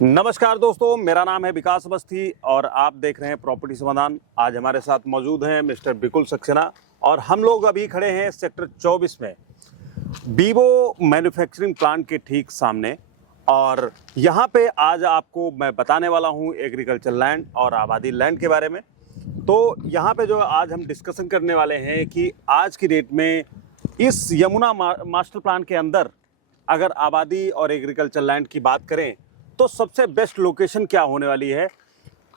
नमस्कार दोस्तों, मेरा नाम है विकास अवस्थी और आप देख रहे हैं प्रॉपर्टी समाधान। आज हमारे साथ मौजूद हैं मिस्टर बिकुल सक्सेना और हम लोग अभी खड़े हैं सेक्टर 24 में वीवो मैन्युफैक्चरिंग प्लांट के ठीक सामने। और यहाँ पे आज आपको मैं बताने वाला हूँ एग्रीकल्चर लैंड और आबादी लैंड के बारे में। तो यहाँ पे जो आज हम डिस्कशन करने वाले हैं कि आज की डेट में इस यमुना मास्टर प्लान के अंदर अगर आबादी और एग्रीकल्चर लैंड की बात करें तो सबसे बेस्ट लोकेशन क्या होने वाली है।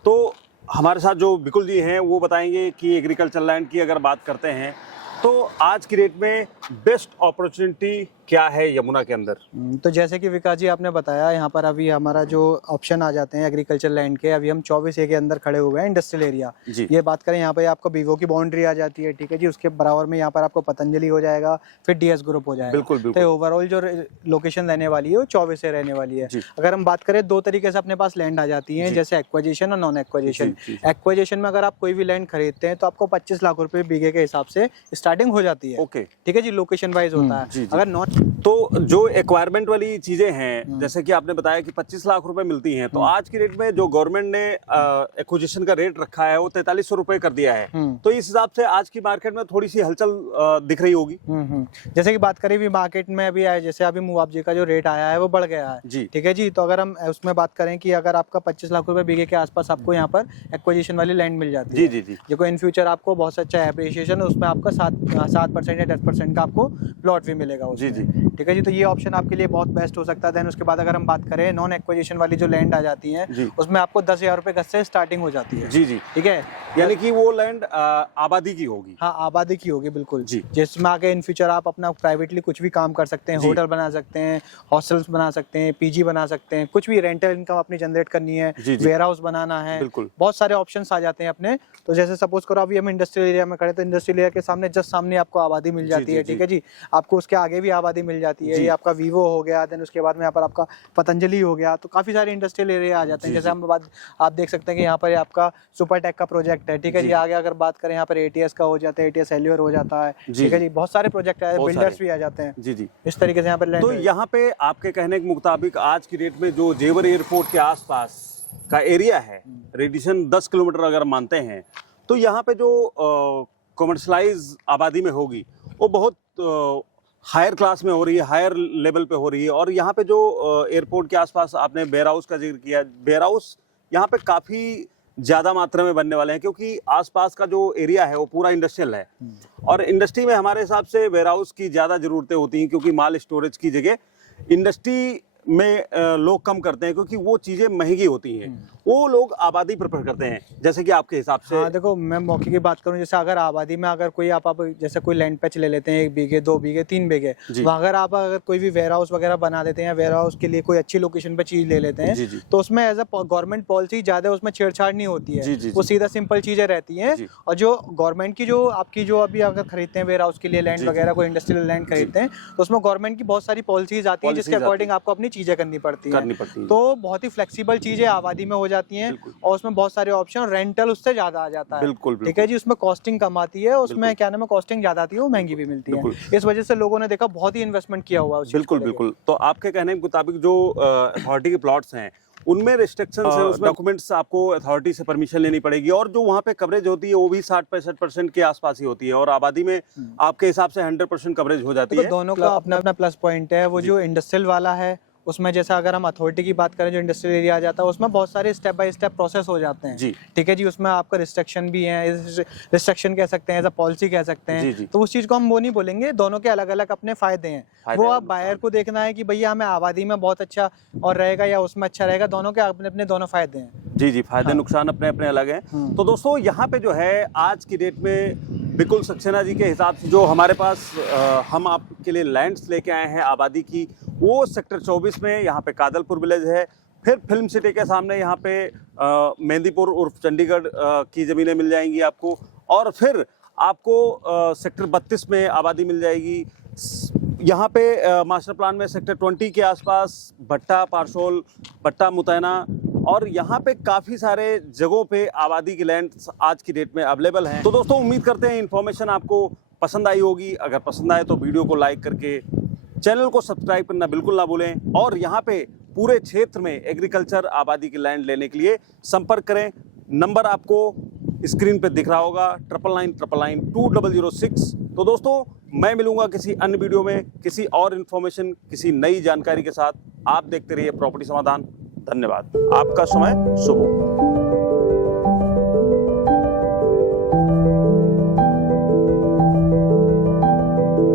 तो हमारे साथ जो बिकुल जी हैं वो बताएंगे कि एग्रीकल्चर लैंड की अगर बात करते हैं तो आज की डेट में बेस्ट अपॉर्चुनिटी क्या है यमुना के अंदर। तो जैसे कि विकास जी आपने बताया, यहाँ पर अभी हमारा जो ऑप्शन आ जाते हैं एग्रीकल्चर लैंड के, अभी हम 24A के अंदर खड़े हुए हैं इंडस्ट्रियल एरिया। ये बात करें यहाँ पे आपको वीवो की बाउंड्री आ जाती है, ठीक है जी। उसके बराबर में यहाँ पर आपको पतंजलि हो जाएगा, फिर DS ग्रुप हो जाएगा। बिल्कुल। तो ओवरऑल जो लोकेशन रहने वाली है वो 24A रहने वाली है। अगर हम बात करें दो तरीके से अपने पास लैंड आ जाती है, जैसे एक्वाजिशन और नॉन एक्वाजिशन। एक्वाजिशन में अगर आप कोई भी लैंड खरीदते हैं तो आपको 25 लाख रुपए बीघे के हिसाब से स्टार्टिंग हो जाती है। ठीक है जी, लोकेशन वाइज होता है। अगर नॉन तो जो एक्वायरमेंट वाली चीजें हैं, जैसे कि आपने बताया कि 25 लाख रुपए मिलती हैं, तो आज की रेट में जो गवर्नमेंट ने एक्विजिशन का रेट रखा है वो 4300 रुपए कर दिया है। तो इस हिसाब से आज की मार्केट में थोड़ी सी हलचल दिख रही होगी। जैसे कि बात करें भी मार्केट में अभी आया, जैसे अभी मुआवजे का जो रेट आया है वो बढ़ गया है। ठीक है जी। तो अगर हम उसमें बात करें कि अगर आपका 25 लाख रुपए बीघे के आसपास आपको यहाँ पर एक्विजिशन वाली लैंड मिल जाती है, जो इन फ्यूचर आपको बहुत अच्छा एप्रिसिएशन, उसमें आपका 7% या 10% का आपको प्लॉट भी मिलेगा। ठीक है जी। तो ये ऑप्शन आपके लिए बहुत बेस्ट हो सकता है। देन उसके बाद अगर हम बात करें नॉन एक्विजिशन वाली जो लैंड आ जाती है, उसमें आपको 10,000 रुपए गज से स्टार्टिंग हो जाती है। ठीक है, यानी कि वो लैंड आबादी की होगी। हाँ, आबादी की होगी बिल्कुल जी। जिसमें आगे इन फ्यूचर आप अपना प्राइवेटली कुछ भी काम कर सकते हैं, होटल बना सकते हैं, हॉस्टल्स बना सकते हैं, PG बना सकते हैं, कुछ भी रेंटल इनकम अपनी जनरेट करनी है, वेयर हाउस बनाना है, बहुत सारे ऑप्शंस आ जाते हैं अपने। तो जैसे सपोज करो अभी हम इंडस्ट्रियल एरिया में खड़े, तो इंडस्ट्रियल एरिया के सामने जस्ट सामने आपको आबादी मिल जाती है। ठीक है जी। आपको उसके आगे भी आबादी मिल जाती है। ये आपका वीवो हो गया, देन उसके बाद में यहाँ पर आपका पतंजलि हो गया। तो काफी सारे इंडस्ट्रियल एरिया आ जाते हैं। जैसे हम बात आप देख सकते हैं कि यहाँ पर आपका सुपरटेक का प्रोजेक्ट है। ठीक है जी। आगे अगर बात करें यहाँ पर ATS का हो जाता है, ATS एल्योर हो जाता है। ठीक है जी। बहुत सारे प्रोजेक्ट है, बिल्डर्स भी आ जाते हैं। इस तरीके से यहाँ पर। तो यहाँ पे आपके कहने के मुताबिक आज की डेट में जो जेवर एयरपोर्ट के आसपास का एरिया है, रेडिएशन 10 किलोमीटर अगर मानते हैं, तो यहाँ पे जो कमर्शलाइज आबादी में होगी वो बहुत हायर क्लास में हो रही है, हायर लेवल पे हो रही है। और यहाँ पे जो एयरपोर्ट के आसपास आपने वेयर हाउस का जिक्र किया, वेयर हाउस यहाँ पे काफ़ी ज़्यादा मात्रा में बनने वाले हैं, क्योंकि आसपास का जो एरिया है वो पूरा इंडस्ट्रियल है। और इंडस्ट्री में हमारे हिसाब से वेयर हाउस की ज़्यादा ज़रूरतें होती हैं, क्योंकि माल स्टोरेज की जगह इंडस्ट्री में लोग कम करते हैं, क्योंकि वो चीज़ें महंगी होती हैं। वो लोग आबादी प्रेफर करते हैं, जैसे कि आपके हिसाब से। हाँ, देखो मैं मौके की बात करूं, जैसे अगर आबादी में अगर कोई आप जैसे कोई लैंड पैच ले लेते हैं, 1 बीघे 2 बीघे 3 बीघे, वहाँ अगर आप अगर कोई भी वेयर हाउस वगैरह बना देते हैं, वेयर हाउस के लिए कोई अच्छी लोकेशन पे चीज ले लेते हैं, तो उसमें एज अ गवर्नमेंट पॉलिसी ज्यादा उसमें छेड़छाड़ नहीं होती है। वो सीधा सिंपल चीजें रहती हैं। और जो गवर्नमेंट की जो आपकी जो अभी अगर खरीदते हैं वेयर हाउस के लिए लैंड वगैरह, कोई इंडस्ट्रियल लैंड खरीदते हैं, तो उसमें गवर्नमेंट की बहुत सारी पॉलिसीज आती है, जिसके अकॉर्डिंग आपको अपनी चीजें करनी पड़ती है। तो बहुत ही फ्लेक्सिबल चीजें आबादी में हो जाती हैं और उसमें बहुत सारे ऑप्शन, रेंटल उससे ज्यादा आ जाता है। ठीक है जी। उसमें कॉस्टिंग कम आती है, उसमें क्या नाम है, कॉस्टिंग ज्यादा आती है, वो महंगी भी मिलती है। इस वजह से लोगों ने देखा बहुत ही इन्वेस्टमेंट किया हुआ है। बिल्कुल। तो आपके कहने के मुताबिक जो अथॉरिटी के प्लॉट्स हैं उनमें रिस्ट्रिक्शंस है, उसमें डॉक्यूमेंट्स आपको अथॉरिटी से परमिशन लेनी पड़ेगी, और जो वहाँ पे कवरेज होती है वो भी 60-65% के आसपास ही होती है, और आबादी में आपके हिसाब से 100% कवरेज हो जाती है। दोनों का अपना अपना प्लस पॉइंट है। वो जो इंडस्ट्रियल वाला है उसमें जैसा अगर हम अथॉरिटी की बात करें, जो इंडस्ट्रियल एरिया आ जाता है, उसमें बहुत सारे स्टेप बाय स्टेप प्रोसेस हो जाते हैं। ठीक है जी। उसमें आपका रिस्ट्रिक्शन भी है, रिस्ट्रिक्शन कह सकते हैं, एज अ पॉलिसी कह सकते हैं। तो उस चीज को हम वो नहीं बोलेंगे, दोनों के अलग अलग अपने फायदे हैं। वो आप बायर को देखना है कि भैया हमें आबादी में बहुत अच्छा और रहेगा या उसमें अच्छा रहेगा। दोनों के अपने अपने दोनों फायदे हैं। जी, फायदे नुकसान अपने अपने अलग हैं। तो दोस्तों यहाँ पे जो है आज की डेट में बिकुल सक्सेना जी के हिसाब से जो हमारे पास हम आपके लिए लैंड्स लेके आए हैं आबादी की, वो सेक्टर 24 में यहाँ पे कादलपुर विलेज है। फिर फिल्म सिटी के सामने यहाँ पे मेहंदीपुर उर्फ चंडीगढ़ की ज़मीनें मिल जाएंगी आपको। और फिर आपको सेक्टर 32 में आबादी मिल जाएगी। यहाँ पे मास्टर प्लान में सेक्टर 20 के आसपास भट्टा, पारसोल, भट्टा, मुतैना, और यहाँ पे काफ़ी सारे जगहों पे आबादी की लैंड आज की डेट में अवेलेबल हैं। तो दोस्तों उम्मीद करते हैं इन्फॉर्मेशन आपको पसंद आई होगी। अगर पसंद आए तो वीडियो को लाइक करके चैनल को सब्सक्राइब करना बिल्कुल ना भूलें। और यहाँ पे पूरे क्षेत्र में एग्रीकल्चर आबादी की लैंड लेने के लिए संपर्क करें। नंबर आपको स्क्रीन पे दिख रहा होगा 9999920006। तो दोस्तों मैं मिलूंगा किसी अन्य वीडियो में किसी और इन्फॉर्मेशन, किसी नई जानकारी के साथ। आप देखते रहिए प्रॉपर्टी समाधान। धन्यवाद। आपका समय शुभ हो।